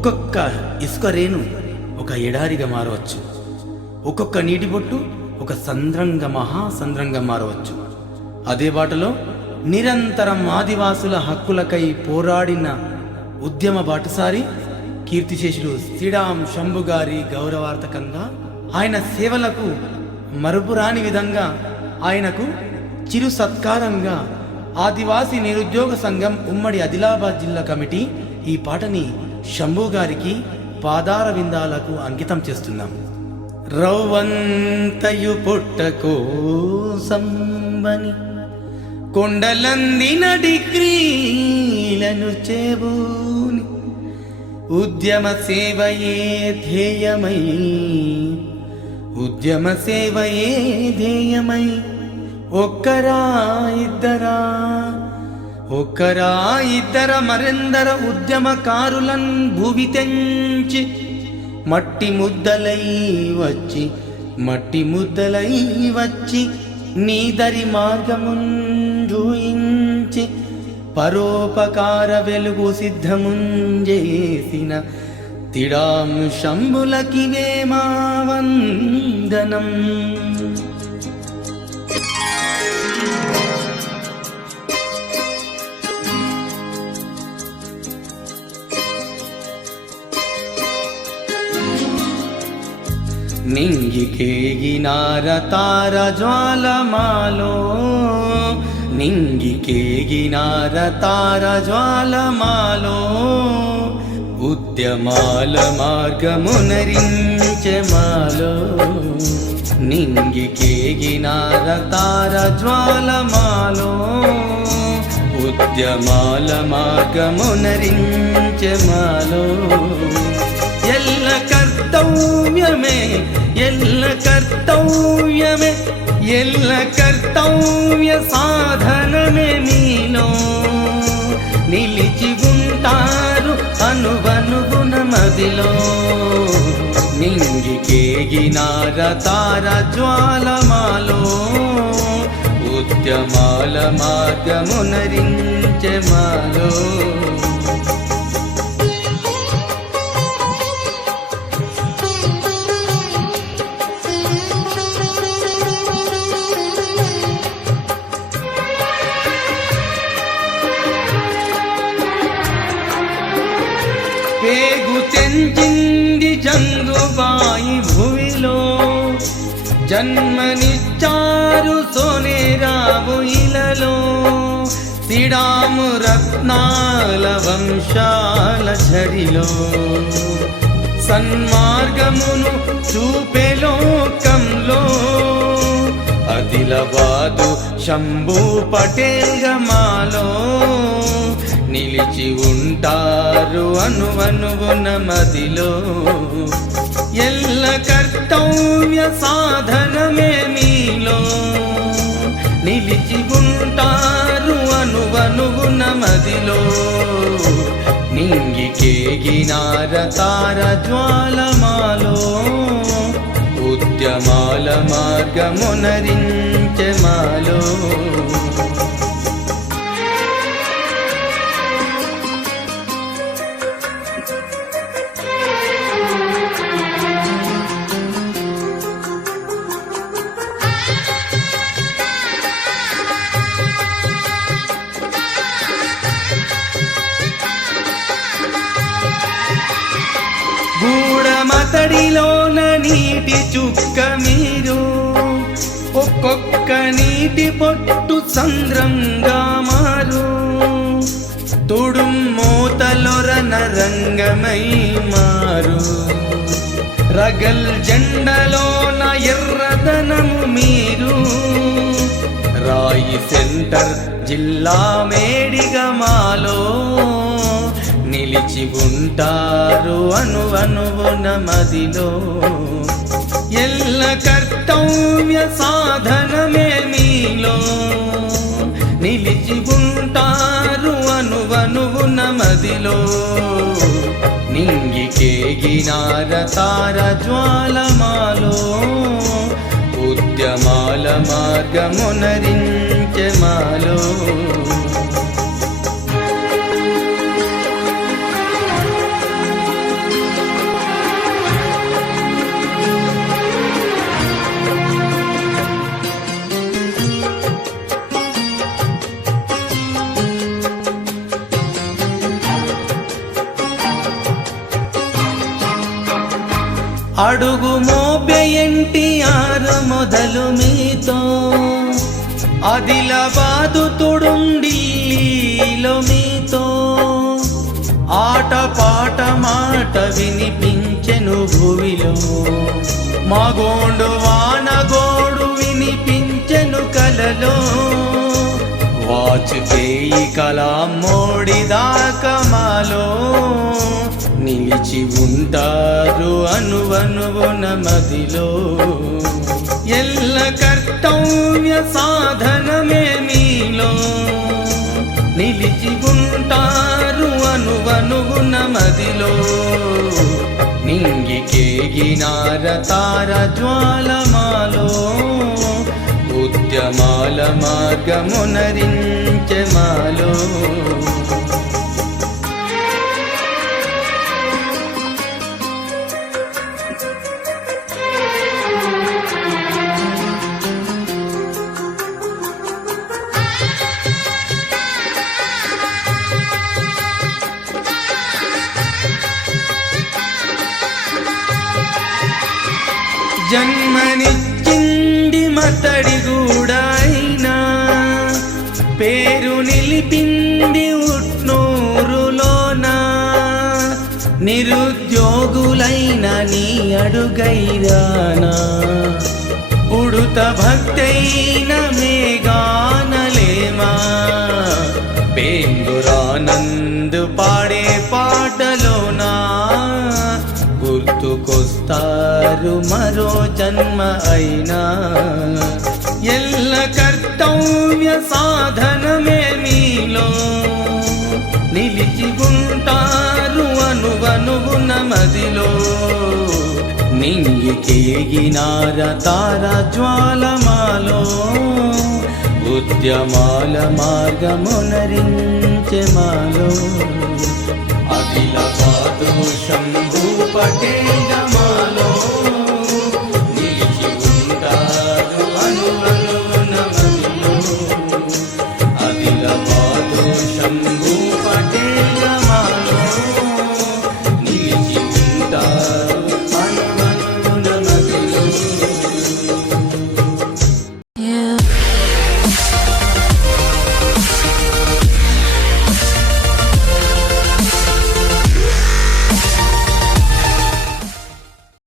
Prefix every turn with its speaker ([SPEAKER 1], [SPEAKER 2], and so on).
[SPEAKER 1] ఒక్కొక్క ఇసుక రేణు ఒక ఎడారిగా మారవచ్చు. ఒక్కొక్క నీటి బొట్టు ఒక సంద్రంగ మహాసంద్రంగా మారవచ్చు. అదే బాటలో నిరంతరం ఆదివాసుల హక్కులకై పోరాడిన ఉద్యమ బాటసారి కీర్తిశేషులు శ్రీరాం శంభుగారి గౌరవార్థకంగా ఆయన సేవలకు మరుపురాని విధంగా ఆయనకు చిరు సత్కారంగా ఆదివాసీ నిరుద్యోగ సంఘం ఉమ్మడి ఆదిలాబాద్ జిల్లా కమిటీ ఈ పాటని శంభు గారికి పాదార విందాలకు అంకితం చేస్తున్నాం. రవ్వంతయు పుట్టకోసంబని కొండలందిన డిగ్రీలను చేబూని ఉద్యమ సేవయే ధ్యేయమై ఉద్యమ సేవయే ధ్యేయమై ఒక్కరా ఇద్దరా ఒక్కరా ఇద్దర మరెందర ఉద్యమకారులన్ భువి తెంచి మట్టి ముద్దలై వచ్చి మట్టి ముద్దలై వచ్చి నీదరి మార్గముంజూయించి పరోపకార వెలుగు సిద్ధముంజేసిన తిడాం శంభులకివే మా వందనం నింగికేగినార తార జ్వాలమాలో నింగికేగినార తార జ్వాలమాలో ఉద్యమాల మార్గమునరించమాలో నింగికేగినార తార జ్వాలమాలో ఉద్యమాల మార్గమునరించమాలో. ఎల్ల కర్తవ్యమే ఎల్ల కర్తవ్యమే ఎల్ల కర్తవ్య సాధనమే మీలో నిలిచి ఉంటారు అనువనుగుణ మదిలో. నింగికేగినార తార జ్వాలమాలో. ఉద్యమాల మార్గమునరించె మాలో. పేగు చెందింది జంగుబాయి భూమిలో జన్మనిచ్చారు సోనేరావు ఇలలో. తిడాము రత్నాల వంశాల ఝరిలో సన్మార్గమును చూపే లోకంలో. అదిలబాదు శంభు పటేల్గమాలో నిలిచి ఉంటారు అనువనువున మదిలో. ఎల్ల కర్తవ్య సాధనమే మీలో. నిలిచి ఉంటారు అనువనువున మదిలో. నింగి కేగినార తార జ్వాలమాలో ఉద్యమాల మార్గమునరించమాలో గూడమతడిలోన నీటి చుక్క మీరు. ఒక్కొక్క నీటి పొట్టు చంద్రంగా మారు. తుడుం నరంగమై మారు. రగల్ జెండలోన ఎర్రదనము మీరు. రాయి సెంటర్ జిల్లా మేడిగమాలో నిలిచి ఉంటారు అను అనువున మదిలో ఎల్ల కర్తవ్య సాధనమే మీలో నిలిచి ఉంటారు అనువనువున మదిలో నింగికేగినార తార జ్వాలమాలో. ఉద్యమాల మార్గమునరించమాలో అడుగు మోపె ఎన్టీఆర్ మొదలు మీతో. అదిలాబాదు తొడుండిల్లీలో మీతో. ఆట పాట మాట వినిపించెను భూమిలో మగోండు వానగోడు వినిపించెను కలలో. వాచుకేయి కళ మోడిదాకా మాలో. నిలిచి ఉంటారు అనువనువున మదిలో ఎల్ల కర్తవ్య సాధనమే మీలో. నిలిచి ఉంటారు అనువనువున మదిలో నింగికేగినార తార జ్వాలమాలో. ఉద్యమాల మార్గమునరించమాలో జన్మనిచ్చింది మతడి గూడైనా పేరు నిలిపింది ఉట్నూరులోన. నిరుద్యోగులైన నీ అడుగైరానా. ఉడుత భక్తైన మేఘా గుర్తుకొస్తారు మరో జన్మ అయినా. ఎల్ల కర్తవ్య సాధనమే నీలో. నిలిచి ఉంటారు అనువనువున మదిలో నింగికేగినార తార జ్వాలమాలో. ఉద్యమాల మార్గమునరించె మాలో. అఖిలపాదు శంభు పటేల